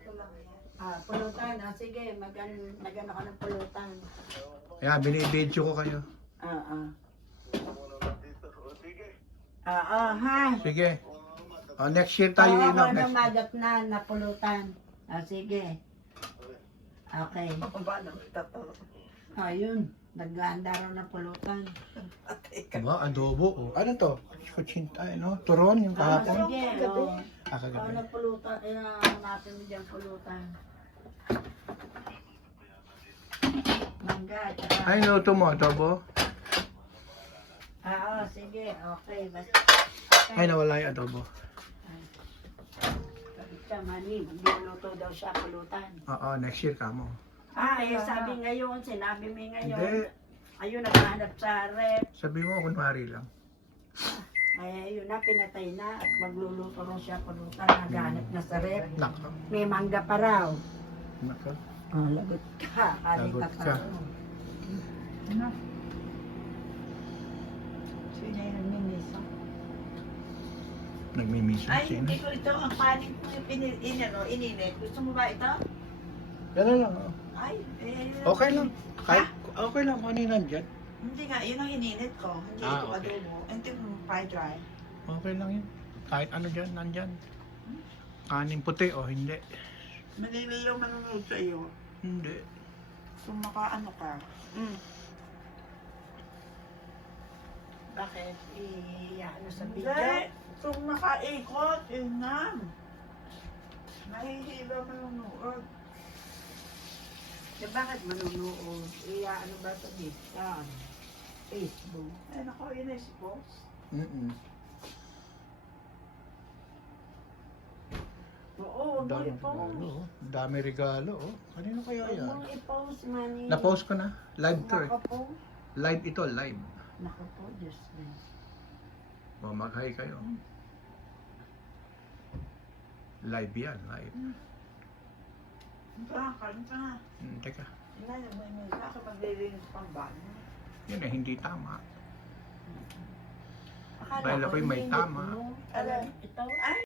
ko lang yan. Pulutan. Sige, mag-ano ka ng pulutan. Kaya binibidyo ko kayo. Ha? Sige. Next year tayo Oo, inom. ano magat na pulutan. Sige. Okay. Paano ito? Ayun, naghahanda raw ng pulutan. Diba? Adobo. Oh. Ano to? Kuchinta, ano? Turon yung kahapon. Sige, Kagabi. ano pulutan, natin mo dyan pulutan. Mangga, tsaka... Ay, luto mo, adobo? Sige, okay. Ay, nawala yung adobo. Siya, mani, magluluto daw siya pulutan. Oo, next year ka mo. Sabi ngayon, sinabi mo ngayon. Hindi. Ayun, naghahanap sa rep. Sabi mo, kunwari lang. Ay, ayun na, pinatay na. At magluluto raw siya pulutan. Naghahanap na sa rep. Nako. May mangga pa raw. Nako. Lagot ka. Lagot ka. Ano? Sino yung minisa? Nagmimisa Ay, sino? hindi ko ito. Ang panin ko yung ininit. Gusto mo ba ito? Gano'n lang. Oh. Ay, Okay lang. Kahit, okay lang kung ano yung nandyan. Hindi nga, yun ang hininit ko. Hindi ito Okay. adobo. Hindi ko fried dry. Okay lang yun. Kahit ano dyan, nandyan. Kanin puti o hindi. Manililaw manunod sa iyo. Hindi. Kung makaano ka. Bakit? Ano sa Hindi. video? Kung makaikot, yun na. Nahihilo manunod. Bakit manunood? Ano ba ito dito? Facebook. Ay, naku, yun ay si boss. Oo, huwag mo Dami i-post. regalo. Oh. Dami regalo. Oh. Kanino kaya Huwag yan? mo i-post, mani. Na-post ko na. Live to eh. Nako po. Live ito, live. Nako po, Diyos me. Mag-hi kayo. Live yan, live. Kain ka na. Teka, Hindi, may sa maglilinis pang banyo. yun eh, hindi tama. Akala Dahil ko ako'y may hindi tama. mo. Ito? Ay,